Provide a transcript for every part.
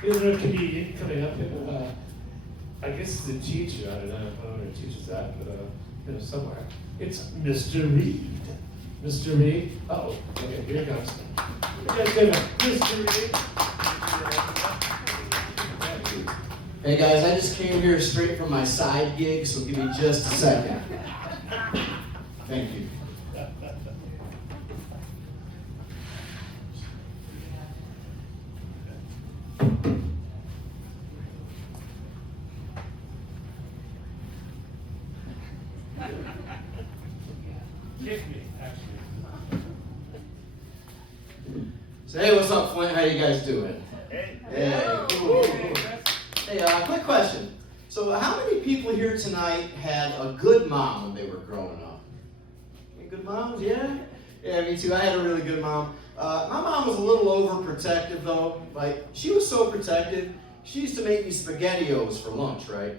Here's a comedian coming up, and I guess he's a teacher. I don't know where he teaches that, but somewhere. It's Mr. Reed. Mr. Reed. Oh, okay, here it comes. You guys give it, Mr. Reed. Hey guys, I just came here straight from my side gig, so give me just a second. Thank you. Kick me, actually. So hey, what's up, Flint? How you guys doing? Hey. Cool. Hey, quick question. So how many people here tonight had a good mom when they were growing up? Any good moms? Yeah? Yeah, me too. I had a really good mom. My mom was a little overprotective though. Like, she was so protective, she used to make me SpaghettiOs for lunch, right?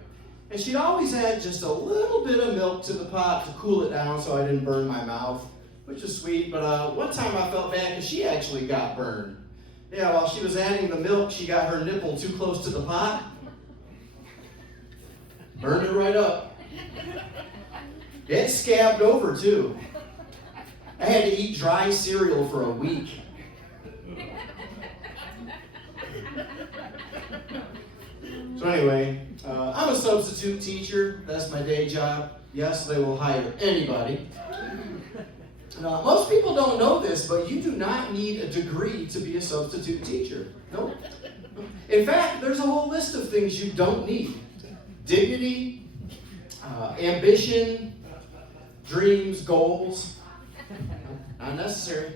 And she'd always add just a little bit of milk to the pot to cool it down so I didn't burn my mouth, which was sweet. But one time I felt bad because she actually got burned. Yeah, while she was adding the milk, she got her nipple too close to the pot. Burned it right up. It scabbed over too. I had to eat dry cereal for a week. So anyway, I'm a substitute teacher. That's my day job. Yes, they will hire anybody. Most people don't know this, but you do not need a degree to be a substitute teacher. Nope. In fact, there's a whole list of things you don't need. Dignity, ambition, dreams, goals. Not necessary.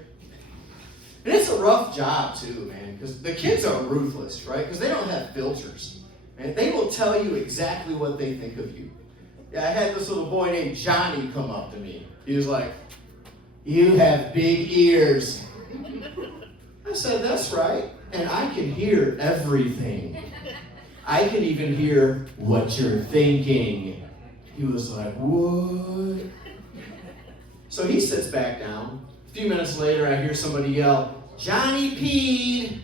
And it's a rough job too, man, because the kids are ruthless, right? Because they don't have filters. And they will tell you exactly what they think of you. Yeah, I had this little boy named Johnny come up to me. He was like, "You have big ears." I said, "That's right. And I can hear everything. I can even hear what you're thinking." He was like, "What?" So he sits back down. A few minutes later, I hear somebody yell, "Johnny peed."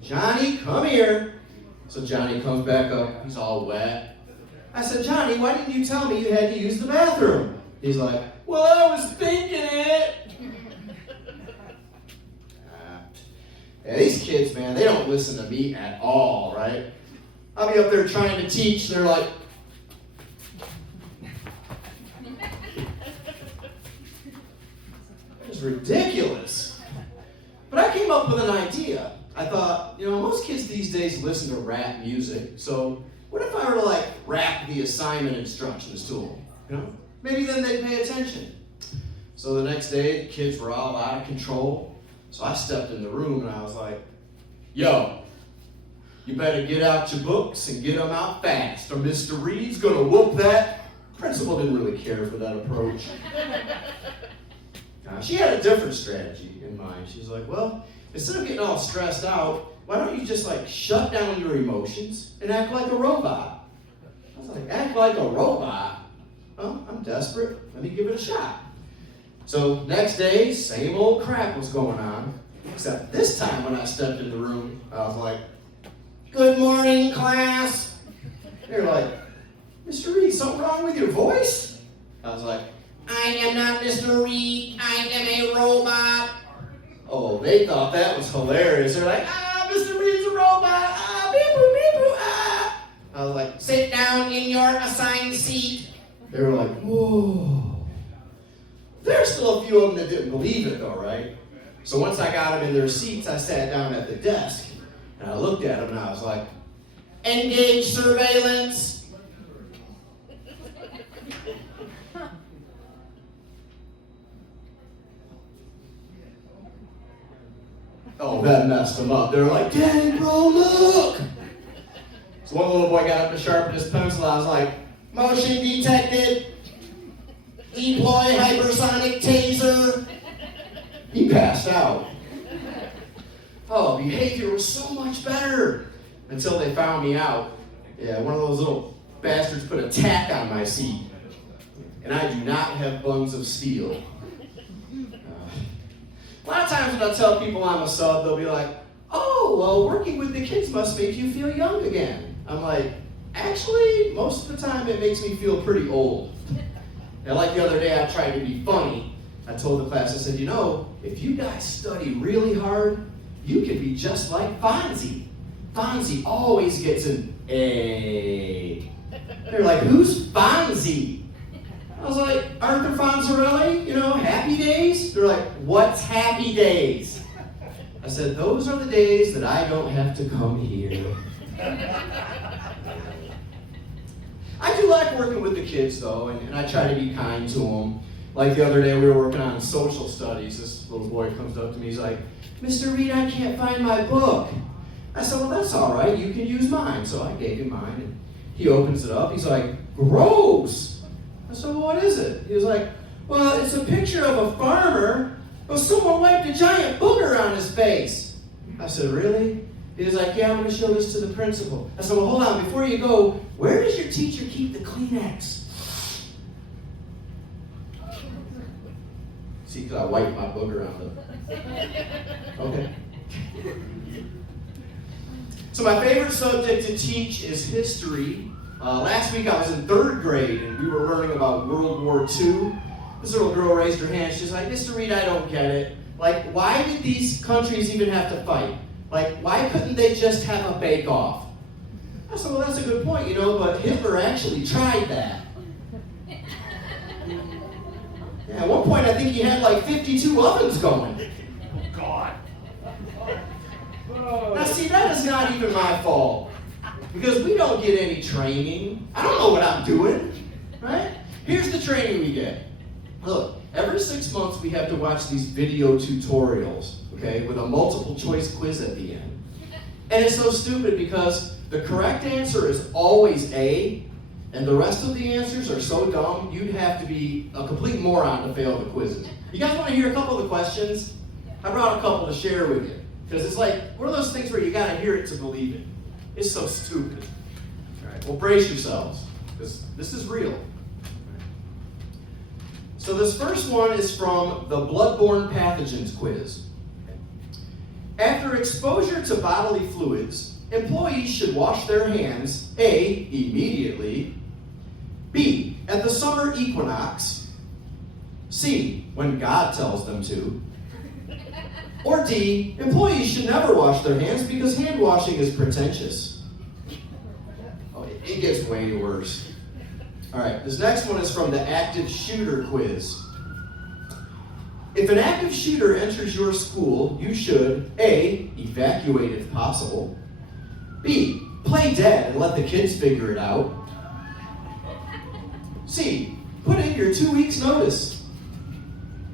"Johnny, come here." So Johnny comes back up. He's all wet. I said, "Johnny, why didn't you tell me you had to use the bathroom?" He's like, "Well, I was thinking it." Yeah, these kids, man, they don't listen to me at all, right? I'll be up there trying to teach. They're like, it's ridiculous. But I came up with an idea. I thought, most kids these days listen to rap music. So what if I were to rap the assignment instructions to them? Maybe then they'd pay attention. So the next day, the kids were all out of control. So I stepped in the room and I was like, "Yo, you better get out your books and get them out fast, or Mr. Reed's gonna whoop that." Principal didn't really care for that approach. She had a different strategy in mind. She's like, "Well, instead of getting all stressed out, why don't you just shut down your emotions and act like a robot?" I was like, "Act like a robot? Well, I'm desperate. Let me give it a shot." So next day, same old crap was going on, except this time when I stepped in the room, I was like, "Good morning, class." They're like, "Mr. Reed, something wrong with your voice?" I was like, "I am not Mr. Reed. I am a robot." Oh, they thought that was hilarious. They're like, "Mr. Reed's a robot. Beep boo, beep boo, ah." I was like, "Sit down in your assigned seat." They were like, "Whoa." There's still a few of them that didn't believe it though, right? So once I got them in their seats, I sat down at the desk and I looked at them and I was like, "Engage surveillance." Oh, that messed them up. They were like, "Dang, bro, look." So one little boy got up to sharpen his pencil. I was like, "Motion detected. Deploy hypersonic taser." He passed out. Oh, behavior was so much better until they found me out. Yeah, one of those little bastards put a tack on my seat. And I do not have bungs of steel. A lot of times when I tell people I'm a sub, they'll be like, oh, well, working with the kids must make you feel young again. I'm like, actually, most of the time it makes me feel pretty old. And like the other day, I tried to be funny. I told the class, I said, you know, if you guys study really hard, you could be just like Fonzie. Fonzie always gets an A. They're like, who's Fonzie? I was like, Arthur Fonzarelli, you know, Happy Days? They're like, what's Happy Days? I said, those are the days that I don't have to come here. I do like working with the kids, though, and I try to be kind to them. Like the other day, we were working on social studies. This little boy comes up to me, he's like, Mr. Reed, I can't find my book. I said, well, that's all right, you can use mine. So I gave him mine, and he opens it up. He's like, gross. I said, well, what is it? He was like, well, it's a picture of a farmer, but someone wiped a giant booger on his face. I said, really? He was like, yeah, I'm going to show this to the principal. I said, well, hold on, before you go, where does your teacher keep the Kleenex? See, because I wiped my booger on it. Okay. So my favorite subject to teach is history. Last week I was in 3rd grade and we were learning about World War II. This little girl raised her hand. She's like, Mr. Reed, I don't get it. Like, why did these countries even have to fight? Like, why couldn't they just have a bake-off? I said, well, that's a good point, you know, but Hitler actually tried that. Yeah, at one point, I think he had like 52 ovens going. Oh, God. Now, see, that is not even my fault. Because we don't get any training. I don't know what I'm doing, right? Here's the training we get. Look, every 6 months we have to watch these video tutorials, okay, with a multiple choice quiz at the end. And it's so stupid because the correct answer is always A, and the rest of the answers are so dumb, you'd have to be a complete moron to fail the quizzes. You guys want to hear a couple of the questions? I brought a couple to share with you. Because it's like one of those things where you got to hear it to believe it. It's so stupid. All right, well, brace yourselves, because this is real. So this first one is from the Bloodborne Pathogens quiz. After exposure to bodily fluids, employees should wash their hands, A, immediately, B, at the summer equinox, C, when God tells them to, or D, employees should never wash their hands because hand washing is pretentious. Oh, it gets way worse. All right, this next one is from the active shooter quiz. If an active shooter enters your school, you should A, evacuate if possible, B, play dead and let the kids figure it out, C, put in your 2 weeks notice,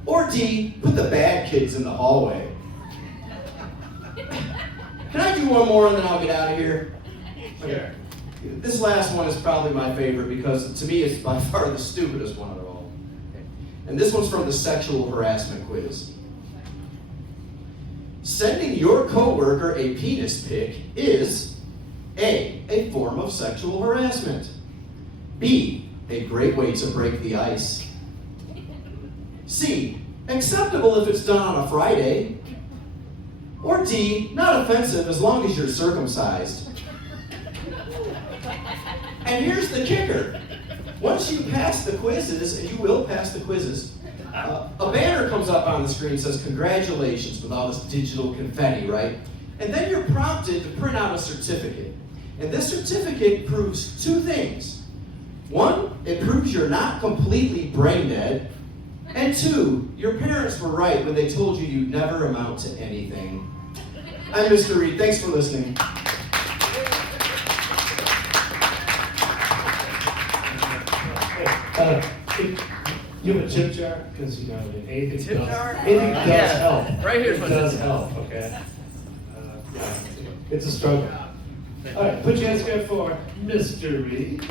or D, put the bad kids in the hallway. Can I do one more and then I'll get out of here? Okay. This last one is probably my favorite because to me it's by far the stupidest one of all. Okay. And this one's from the sexual harassment quiz. Sending your coworker a penis pic is A, form of sexual harassment. B, a great way to break the ice. C, acceptable if it's done on a Friday. Or D, not offensive as long as you're circumcised. And here's the kicker. Once you pass the quizzes, and you will pass the quizzes, a banner comes up on the screen that says, congratulations, with all this digital confetti, right? And then you're prompted to print out a certificate. And this certificate proves 2 things. 1, it proves you're not completely brain dead. And 2, your parents were right when they told you you'd never amount to anything. I'm Mr. Reed. Thanks for listening. You have a tip jar? Because, you know, anything Tip does, jar? anything does Yeah. help. Right here's It my does tip. help, okay? Yeah, it's a struggle. All right, put your hands together for Mr. Reed.